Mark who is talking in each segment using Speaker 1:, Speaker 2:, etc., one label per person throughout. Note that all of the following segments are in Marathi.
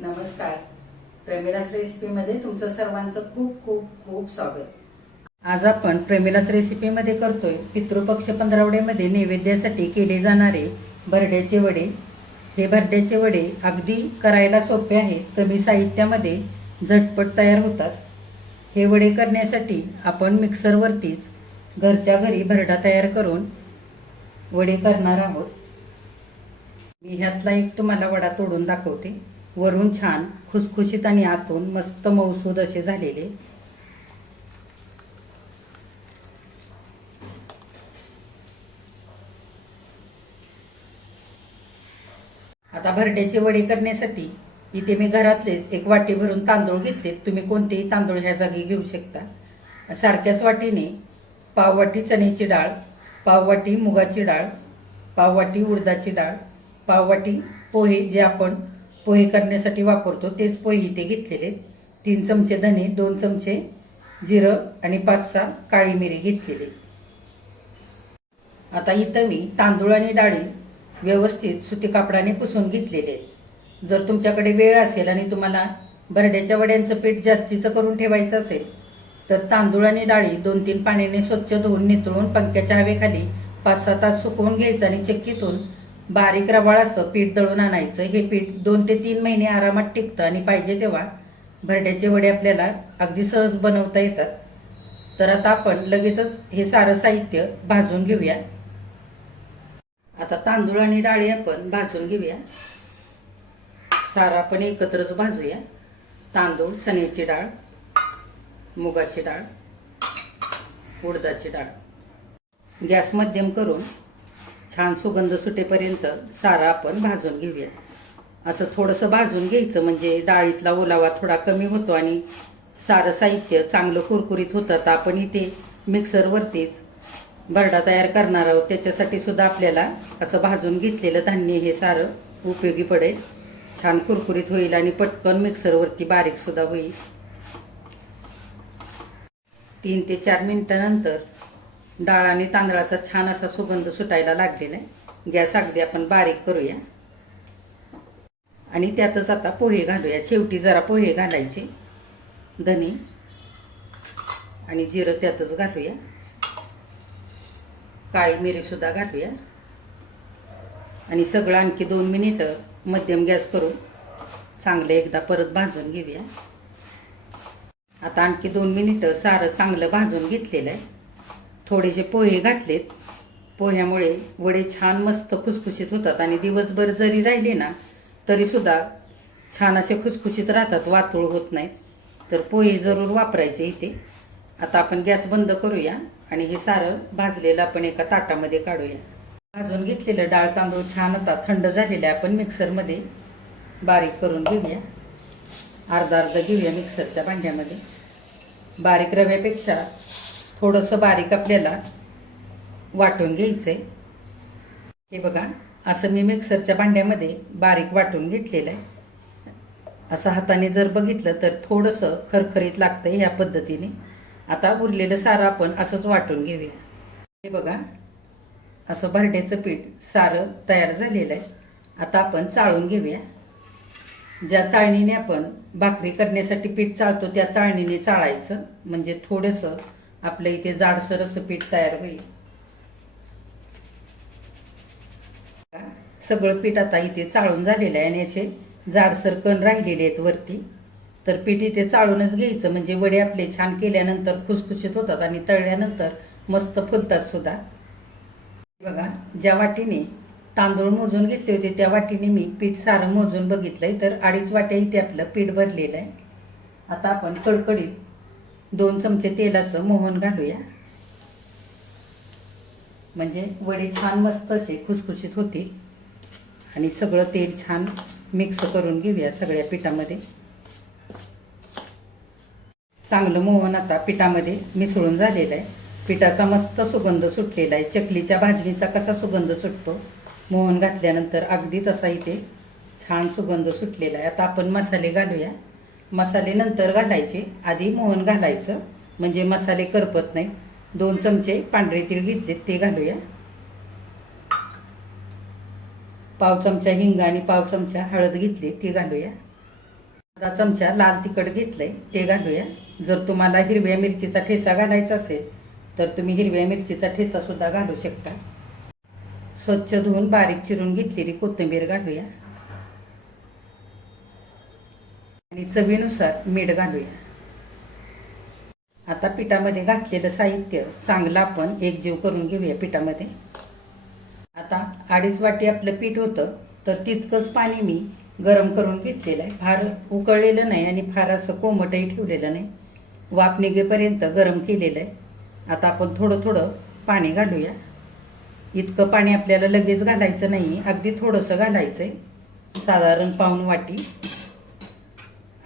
Speaker 1: नमस्कार. प्रेमिलास रेसिपीमध्ये तुमचं सर्वांचं खूप खूप खूप स्वागत. आज आपण प्रेमिलास रेसिपीमध्ये करतोय पितृपक्ष पंधरावड्यामध्ये नैवेद्यासाठी केले जाणारे भरड्याचे वडे. हे भरड्याचे वडे अगदी करायला सोपे आहे कमी साहित्यामध्ये झटपट तयार होतात. हे वडे करण्यासाठी आपण मिक्सरवरतीच घरच्या घरी भरडा तयार करून वडे करणार आहोत. मी ह्यातला एक तुम्हाला वडा तोडून दाखवते. वरून छान खुसखुशीत आणि आतून मस्त मऊसूद असे झालेले. आता भरड्याचे वडे करण्यासाठी इथे मी घरातलेच एक वाटी भरून तांदूळ घेतले तुम्ही कोणतेही तांदूळ ह्या जागी घेऊ शकता. सारख्याच वाटीने पाववाटी चण्याची डाळ पाववाटी मुगाची डाळ पाववाटी उडदाची डाळ पाववाटी पोहे जे आपण पोहे करण्यासाठी वापरतो. तेच पोहे इथे घेतलेले तीन चमचे धने दोन चमचे जिरं आणि पाच सहा काळी मिरी घेतलेली आता इथं मी तांदूळ आणि डाळी व्यवस्थित सुती कापडाने पुसून घेतलेले जर तुमच्याकडे वेळ असेल आणि तुम्हाला बरड्याच्या वड्यांचं पीठ जास्तीचं करून ठेवायचं असेल तर तांदूळ आणि डाळी दोन तीन पाण्याने स्वच्छ धुवून नितळून पंख्याच्या हवेखाली पाच सहा तास सुकवून घ्यायचं आणि चक्कीतून बारीक रवाळ असं पीठ दळून आणायचं. हे पीठ दोन ते तीन महिने आरामात टिकतं आणि पाहिजे तेव्हा भरड्याचे वडे आपल्याला अगदी सहज बनवता येतात. तर आता आपण लगेचच हे सारं साहित्य भाजून घेऊया. आता तांदूळ आणि डाळी आपण भाजून घेऊया. सारं आपण एकत्रच भाजूया. तांदूळ चण्याची डाळ मुगाची डाळ उडदाची डाळ. गॅस मध्यम करून छान सुगंध सुटेपर्यंत सारा आपण भाजून घेऊया असं थोडंसं भाजून घ्यायचं म्हणजे डाळीतला ओलावा थोडा कमी होतो आणि सारं साहित्य चांगलं कुरकुरीत होतं तर आपण इथे मिक्सरवरतीच बरडा तयार करणार आहोत. त्याच्यासाठी सुद्धा आपल्याला असं भाजून घेतलेलं धान्य हे सारं उपयोगी पडेल. छान कुरकुरीत होईल आणि पटकन मिक्सरवरती बारीकसुद्धा होईल. तीन ते चार मिनटानंतर डाळ आणि तांदळाचा छान असा सुगंध सुटायला लागलेला आहे. गॅस अगदी आपण बारीक करूया. आणि त्यातच आता पोहे घालूया. शेवटी जरा पोहे घालायचे. धने. आणि जिरं त्यातच घालूया. काळी मिरीसुद्धा घालूया. आणि सगळं आणखी दोन मिनिटं मध्यम गॅस करून चांगलं एकदा परत भाजून घेऊया. आता आणखी दोन मिनिटं सारं चांगलं भाजून घेतलेलं आहे. थोडेसे पोहे घातलेत. पोह्यामुळे वडे छान मस्त खुसखुशीत होतात आणि दिवसभर जरी राहिले ना तरीसुद्धा छान असे खुसखुशीत राहतात वातुळ होत नाहीत. तर पोहे जरूर वापरायचे इथे. आता आपण गॅस बंद करूया आणि हे सारं भाजलेलं आपण एका ताटामध्ये काढूया. भाजून घेतलेलं डाळ तांदूळ छान आता थंड झालेलं आहे. आपण मिक्सरमध्ये बारीक करून घेऊया. अर्धा अर्धा घेऊया मिक्सरच्या भांड्यामध्ये. बारीक रव्यापेक्षा थोडंसं बारीक आपल्याला वाटून घ्यायचं आहे हे बघा असं मी मिक्सरच्या भांड्यामध्ये बारीक वाटून घेतलेलं आहे. असं हाताने जर बघितलं तर थोडंसं खरखरीत लागतंय ह्या पद्धतीने. आता उरलेलं सारं आपण असंच वाटून घेऊया. हे बघा असं भरड्याचं पीठ सारं तयार झालेलं आहे. आता आपण चाळून घेऊया. ज्या चाळणीने आपण भाकरी करण्यासाठी पीठ चाळतो त्या चाळणीने चाळायचं. म्हणजे थोडंसं आपलं इथे जाडसर असं पीठ तयार होईल. सगळं पीठ आता इथे चाळून झालेलं आहे आणि असे जाडसर कण राहिलेले आहेत वरती. तर पीठ इथे चाळूनच घ्यायचं म्हणजे वडे आपले छान केल्यानंतर खुसखुशीत होतात आणि तळल्यानंतर मस्त फुलतात सुद्धा. बघा ज्या वाटीने तांदूळ मोजून घेतले होते त्या वाटीने मी पीठ सारं मोजून बघितलंय. तर अडीच वाट्या इथे आपलं पीठ भरलेलं आहे. आता आपण कडकडीत दोन चमचे तेलाचं मोहन घालूया. म्हणजे वडे छान मस्त असे खुसखुशीत होतील. आणि सगळं तेल छान मिक्स करून घेऊया सगळ्या पिठामध्ये. चांगलं मोहन आता पिठामध्ये मिसळून झालेलं आहे. पिठाचा मस्त सुगंध सुटलेला आहे. चकलीच्या भाजणीचा कसा सुगंध सुटतो? मोहन घातल्यानंतर अगदी तसा इथे छान सुगंध सुटलेला आहे. आता आपण मसाले घालूया. मसाले नंतर घालायचे. आधी मोहन घालायचं. म्हणजे मसाले करपत नाही. दोन चमचे पांढरे तीळ घेतलेत ते घालूया. पाव चमचा हिंग आणि पाव चमचा हळद घेतली. ती घालूया. अर्धा चमचा लाल तिखट घेतलंय. ते घालूया. जर तुम्हाला हिरव्या मिरचीचा ठेचा घालायचा असेल तर तुम्ही हिरव्या मिरचीचा ठेचा सुद्धा घालू शकता. स्वच्छ धुवून बारीक चिरून घेतलेली कोथिंबीर घालूया. आणि चवीनुसार मीठ घालूया. आता पिठामध्ये घातलेलं साहित्य चांगलं आपण एकजीव करून घेऊया पिठामध्ये. आता अडीच वाटी आपलं पीठ होतं तर तितकंच पाणी मी गरम करून घेतलेलं आहे. फार उकळलेलं नाही आणि फार असं कोमटही ठेवलेलं नाही. वाफ निघेपर्यंत गरम केलेलं आहे. आता आपण थोडं थोडं पाणी घालूया. इतकं पाणी आपल्याला लगेच घालायचं नाही. अगदी थोडंसं घालायचं आहे साधारण पाऊण वाटी.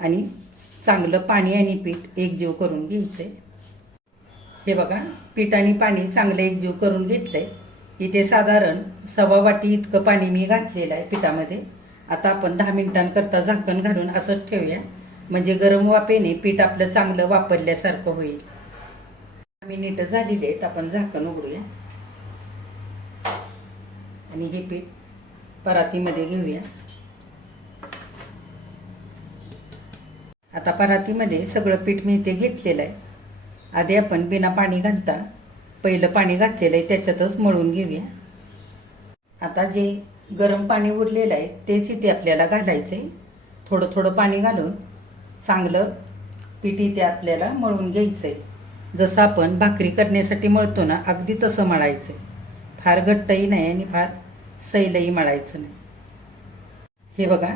Speaker 1: आणि चांगलं पाणी आणि पीठ एकजीव करून घ्यायचंय. हे बघा पीठ आणि पाणी चांगलं एकजीव करून घेतलंय. इथे साधारण सव्वा वाटी इतकं पाणी मी घातलेलं आहे पिठामध्ये. आता आपण दहा मिनिटांकरता झाकण घालून असंच ठेवूया. म्हणजे गरम वाफेने पीठ आपलं चांगलं वापरल्यासारखं होईल. दहा मिनिटं झालेली आहेत आपण झाकण उघडूया. आणि हे पीठ परातीमध्ये घेऊया. आता परातीमध्ये सगळं पीठ मी इथे घेतलेलं आहे. आधी आपण बिना पाणी घालता पहिलं पाणी घातलेलं आहे त्याच्यातच मळून घेऊया. आता जे गरम पाणी उरलेलं आहे तेच इथे आपल्याला घालायचं आहे थोडं थोडं पाणी घालून चांगलं पीठ इथे आपल्याला मळून घ्यायचं आहे जसं आपण भाकरी करण्यासाठी मळतो ना अगदी तसं मळायचं आहे फार घट्टही नाही आणि फार सैलही मळायचं नाही. हे बघा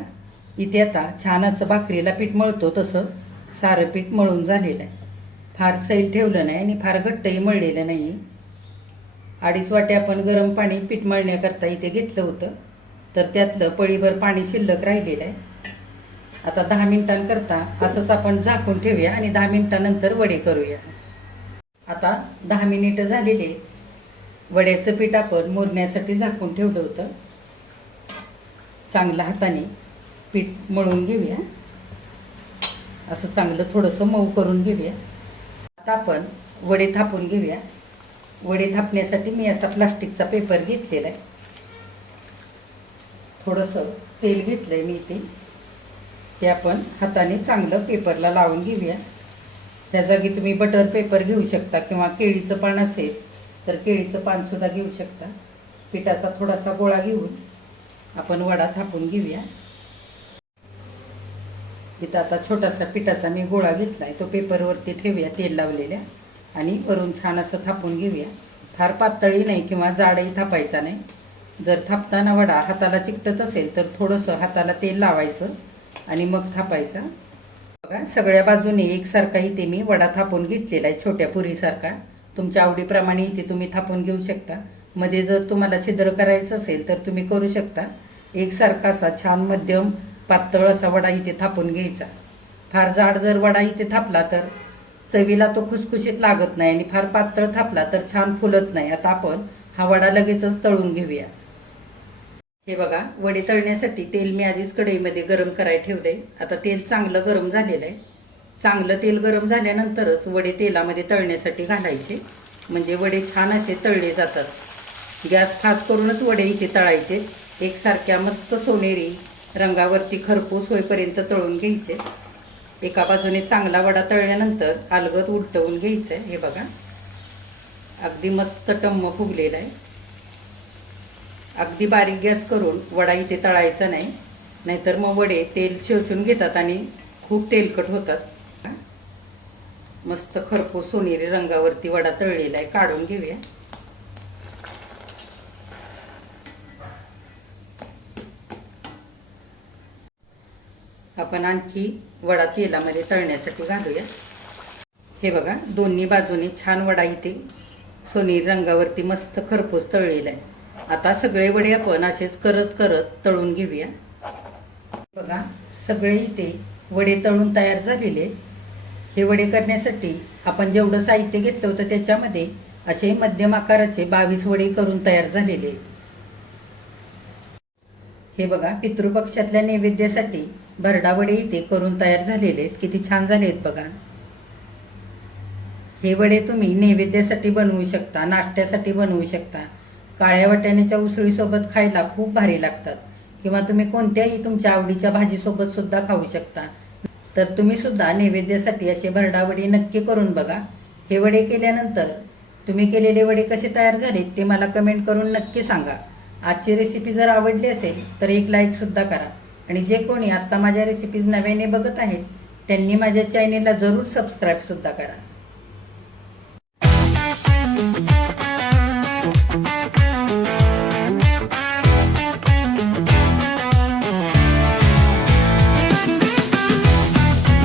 Speaker 1: इथे आता छान असं भाकरीला पीठ मळतो तसं. सारं पीठ मळून झालेलं आहे. फार सैल ठेवलं नाही आणि फार घट्टही मळलेलं नाही. अडीच वाटे आपण गरम पाणी पीठ मळण्याकरता इथे घेतलं होतं. तर त्यातलं पळीभर पाणी शिल्लक राहिलेलं आहे. आता दहा मिनिटांकरता असंच आपण झाकून ठेवूया आणि दहा मिनिटानंतर वडे करूया. आता दहा मिनिटं झालेले. वड्याचं पीठ आपण मुरण्यासाठी झाकून ठेवलं होतं. चांगलं हाताने. पीठ मळून घेऊया. असं चांगलं थोडंसं मऊ करून घेऊया. आता आपण वडे थापून घेऊया. वडे थापण्यासाठी मी असा प्लास्टिकचा पेपर घेतलेला आहे. थोडंसं तेल घेतलंय मी इथे. ते आपण हाताने चांगलं पेपरला लावून घेऊया. त्या जागी तुम्ही बटर पेपर घेऊ शकता किंवा केळीचं पान असेल तर केळीचं पानसुद्धा घेऊ शकता. पिठाचा थोडासा गोळा घेऊन आपण वडा थापून घेऊया. इथं आता छोटासा पिठाचा मी गोळा घेतलाय. तो पेपरवरती ठेवूया तेल लावलेल्या. आणि वरून छान असं थापून घेऊया. फार पातळी नाही किंवा जाडही थापायचा नाही. जर थापताना वडा हाताला चिकटत असेल तर थोडंसं हाताला तेल लावायचं आणि मग थापायचा. बघा सगळ्या बाजूने एकसारखा इथे मी वडा थापून घेतलेला आहे छोट्या पुरीसारखा. तुमच्या आवडीप्रमाणे इथे तुम्ही थापून घेऊ शकता. मध्ये जर तुम्हाला छिद्र करायचं असेल तर तुम्ही करू शकता. एकसारखा असा छान मध्यम पातळ असा वडा इथे थापून घ्यायचा. फार जाड जर वडा इथे थापला तर चवीला तो खुसखुशीत लागत नाही आणि फार पातळ थापला तर छान फुलत नाही. आता आपण हा वडा लगेचच तळून घेऊया. हे बघा वडे तळण्यासाठी तेल मी आधीच कढईमध्ये गरम करायला ठेवलंय. आता तेल चांगलं गरम झालेलं आहे. चांगलं तेल गरम झाल्यानंतरच वडे तेलामध्ये तळण्यासाठी घालायचे. म्हणजे वडे छान असे तळले जातात. गॅस फास करूनच वडे इथे तळायचे. एकसारख्या मस्त सोनेरी रंगावरती खरपूस होईपर्यंत तळून घ्यायचे. एका बाजूने चांगला वडा तळल्यानंतर अलगद उलटवून घ्यायचं आहे हे बघा. अगदी मस्त टम्म फुगलेला आहे. अगदी बारीक गॅस करून वडा इथे तळायचा नाही. नाहीतर मग वडे तेल शोषून घेतात आणि खूप तेलकट होतात. मस्त खरपूस सोनेरी रंगावरती वडा तळलेला आहे. काढून घेऊया. आपण आणखी वडा तेलामध्ये म्हणजे तळण्यासाठी घालूया. हे बघा दोन्ही बाजूने छान वडा इथे सोनेरी रंगावरती मस्त खरपूस तळलेला आहे. आता सगळे वडे आपण असेच करत करत तळून घेऊया. बघा सगळे इथे वडे तळून तयार झालेले हे वडे करण्यासाठी आपण जेवढं साहित्य घेतलं होतं त्याच्यामध्ये असे मध्यम आकाराचे बावीस वडे करून तयार झालेले आहेत. हे बघा पितृपक्षातल्या नैवेद्यासाठी भरडावडे इथे करून तयार झालेले आहेत. किती छान झाले आहेत बघा. हे वडे तुम्ही नैवेद्यासाठी बनवू शकता नाश्त्यासाठी बनवू शकता. काळ्या वाट्याण्याच्या उसळीसोबत खायला खूप भारी लागतात. किंवा तुम्ही कोणत्याही तुमच्या आवडीच्या भाजीसोबत सुद्धा खाऊ शकता. तर तुम्ही सुद्धा नैवेद्यासाठी असे भरडावडी नक्की करून बघा. हे वडे केल्यानंतर तुम्ही केलेले वडे कसे तयार झालेत ते मला कमेंट करून नक्की सांगा. आजची रेसिपी जर आवडली असेल तर एक लाईकसुद्धा करा. आणि जे कोणी आत्ता माझ्या रेसिपीज नव्याने बघत आहेत त्यांनी माझ्या चॅनेलला जरूर सबस्क्राईबसुद्धा करा.